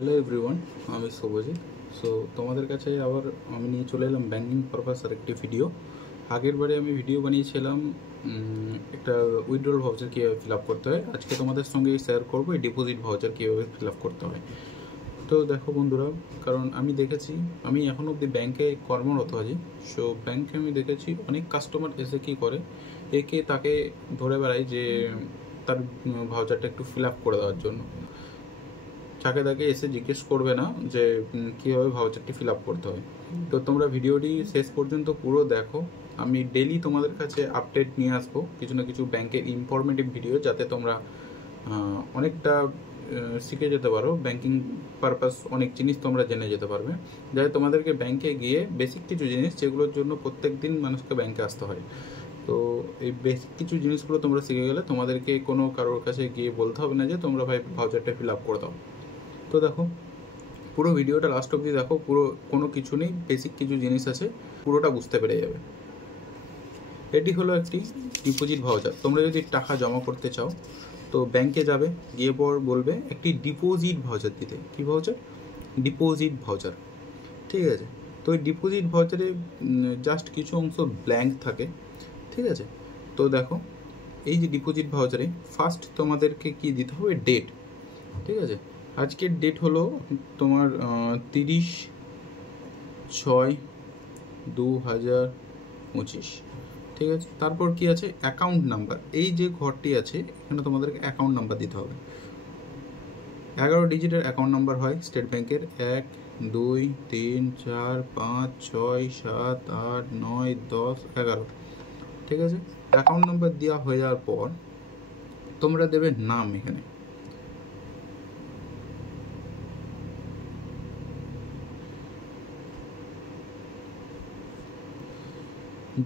Hello everyone, আমি Subhajit. So তোমাদের কাছে আবার আমি নিয়ে চলে এলাম ব্যাঙ্কিং পারপাসের একটি ভিডিও। আগের বারে আমি ভিডিও বানিয়েছিলাম একটা উইথড্রল ভাউচার কীভাবে ফিল আপ করতে হয়। আজকে তোমাদের সঙ্গে শেয়ার করবো এই ডিপোজিট ভাউচার কীভাবে ফিল আপ করতে হয়। তো দেখো বন্ধুরা, কারণ আমি দেখেছি, আমি এখনও অবধি ব্যাংকে কর্মরত আছি। সো ব্যাংকে আমি দেখেছি অনেক কাস্টমার এসে কী করে, একে তাকে ধরে বেড়ায় যে তার ভাউচারটা একটু ফিল আপ করে দেওয়ার জন্য। তাকে এসে জিজ্ঞেস করবে না যে কীভাবে ভাউচারটি ফিল আপ করতে হয়। তো তোমরা ভিডিওটি শেষ পর্যন্ত পুরো দেখো। আমি ডেলি তোমাদের কাছে আপডেট নিয়ে আসবো, কিছু না কিছু ব্যাংকের ইনফরমেটিভ ভিডিও, যাতে তোমরা অনেকটা শিখে যেতে পারো। ব্যাংকিং পারপাস অনেক জিনিস তোমরা জেনে যেতে পারবে, যাতে তোমাদেরকে ব্যাংকে গিয়ে বেসিক কিছু জিনিস, যেগুলোর জন্য প্রত্যেক দিন মানুষকে ব্যাংকে আসতে হয়, তো এই বেসিক কিছু জিনিসগুলো তোমরা শিখে গেলে তোমাদেরকে কোনো কারোর কাছে গিয়ে বলতে হবে না যে তোমরা ভাই ভাউচারটা ফিল আপ করে দাও। তো দেখো, পুরো ভিডিওটা লাস্ট অবধি দেখো, পুরো কোনো কিছু নেই, বেসিক কিছু জিনিস আছে, পুরোটা বুঝতে পেরে যাবে। এটি হলো একটি ডিপোজিট ভাউচার। তোমরা যদি টাকা জমা করতে চাও তো ব্যাংকে যাবে, গিয়ে পর বলবে একটি ডিপোজিট ভাউচার দিতে। কী ভাউচার? Deposit voucher. ঠিক আছে। তো এই ডিপোজিট ভাউচারে জাস্ট কিছু অংশ ব্ল্যাঙ্ক থাকে। ঠিক আছে। তো দেখো, এই যে ডিপোজিট ভাউচারে ফার্স্ট তোমাদেরকে কি দিতে হবে? ডেট। ঠিক আছে। আজকের ডেট হলো তোমার 30/6/2025। ঠিক আছে। তারপর কি আছে? Account number. এই যে ঘরটি আছে, এখানে তোমাদেরকে অ্যাকাউন্ট নাম্বার দিতে হবে। 11 ডিজিটের অ্যাকাউন্ট নাম্বার হয় স্টেট ব্যাংকের। 1 2 3 4 5 6 7 8 9 10 11। ঠিক আছে। অ্যাকাউন্ট নাম্বার দেওয়া হয়ে যাওয়ার পর তোমরা দেবে নাম। এখানে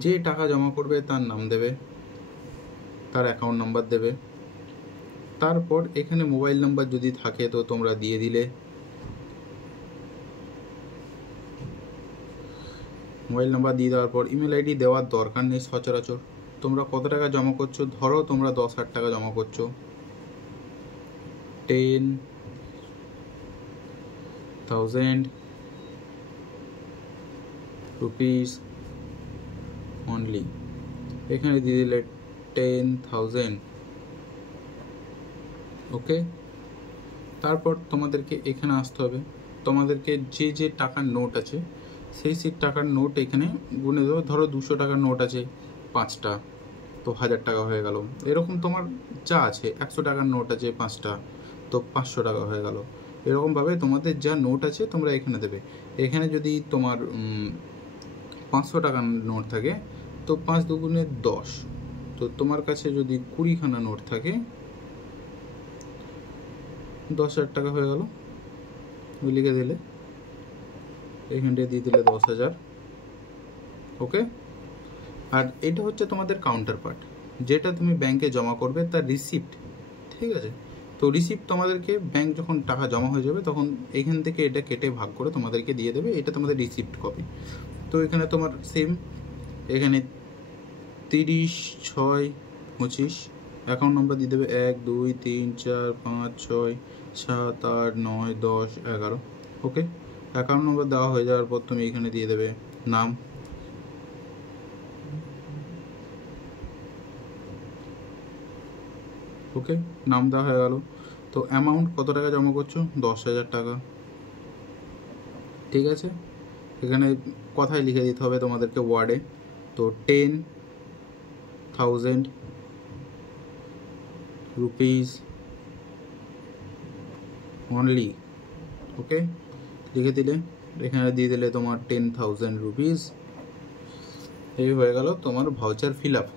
যে টাকা জমা করবে তার নাম দেবে, তার অ্যাকাউন্ট নাম্বার দেবে। তারপর এখানে মোবাইল নাম্বার যদি থাকে তো তোমরা দিয়ে দিলে। মোবাইল নাম্বার দিয়ে দেওয়ার পর ইমেল আইডি দেওয়ার দরকার নেই সচরাচর। তোমরা কত টাকা জমা করছো, ধরো তোমরা 10,000 টাকা জমা করছো, 10,000 রুপিস অনলি। এখানে দিয়ে দিলে 10,000। ওকে। তারপর তোমাদেরকে এখানে আসতে হবে। তোমাদেরকে যে যে টাকার নোট আছে সেই টাকার নোট এখানে গুনে দেবো। ধরো 200 টাকার নোট আছে 5টা, তো 1000 টাকা হয়ে গেল। এরকম তোমার যা আছে, 100 টাকার নোট আছে 5টা, তো 500 টাকা হয়ে গেল। এরকমভাবে তোমাদের যা নোট আছে তোমরা এখানে দেবে। এখানে যদি তোমার 500 টাকার নোট থাকে তো 5 দুগুণে 10, তো তোমার কাছে যদি 20খানা নোট থাকে 10,000 টাকা হয়ে গেল। লিখে দিলে, এখানটায় দিয়ে দিলে 10,000। ওকে। আর এটা হচ্ছে তোমাদের কাউন্টার পার্ট, যেটা তুমি ব্যাংকে জমা করবে তার রিসিপ্ট। ঠিক আছে। তো রিসিপ্ট তোমাদেরকে ব্যাংক যখন টাকা জমা হয়ে যাবে তখন এখান থেকে এটা কেটে ভাগ করে তোমাদেরকে দিয়ে দেবে। এটা তোমাদের রিসিপ্ট কপি। তো এখানে তোমার সেম, এখানে 30/6/25 অ্যাকাউন্ট নাম্বার দিয়ে দেবে। 1 2 3 4 5 6 7 8 9 10 11। ওকে। অ্যাকাউন্ট নাম্বার দেওয়া হয়ে যাওয়ার পর তুমি এখানে দিয়ে দেবে নাম। ওকে। নাম দেওয়া হয়ে গেল। তো অ্যামাউন্ট কত টাকা জমা করছো? 10,000 টাকা। ঠিক আছে। এখানে কথায় লিখে দিতে হবে তোমাদেরকে ওয়ার্ডে। তো 10,000 রুপিস অনলি। ওকে। লিখে দিলে, এখানে দিয়ে দিলে তোমার 10,000 রুপিস। এই হয়ে গেল তোমার ভাউচার ফিল আপ।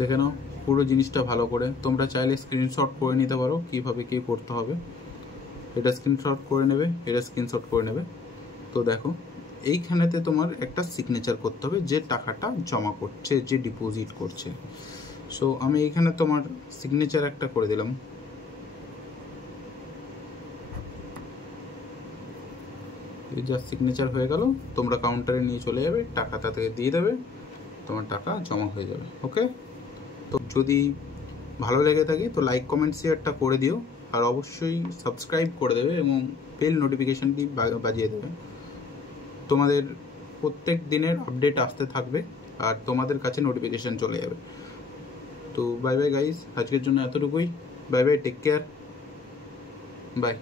দেখে নাও পুরো জিনিসটা ভালো করে। তোমরা চাইলে স্ক্রিনশট করে নিতে পারো কীভাবে কী করতে হবে। এটা স্ক্রিনশট করে নেবে, এটা স্ক্রিনশট করে নেবে। তো দেখো, এইখানেতে তোমার একটা সিগনেচার করতে হবে যে টাকাটা জমা করছে, যে ডিপোজিট করছে। সো আমি এইখানে তোমার সিগনেচার একটা করে দিলাম। এই যা সিগনেচার হয়ে গেল, তোমরা কাউন্টারে নিয়ে চলে যাবে, টাকা তাতে দিয়ে দেবে, তোমার টাকা জমা হয়ে যাবে। ওকে। তো যদি ভালো লেগে থাকে তো লাইক কমেন্ট শেয়ারটা করে দিও। আর অবশ্যই সাবস্ক্রাইব করে দেবে এবং বেল নোটিফিকেশানটি বাজিয়ে দেবে। তোমাদের প্রত্যেক দিনের আপডেট আসতে থাকবে আর তোমাদের কাছে নোটিফিকেশান চলে যাবে। তো বাই বাই গাইস, আজকের জন্য এতটুকুই। Bye bye, take care, by.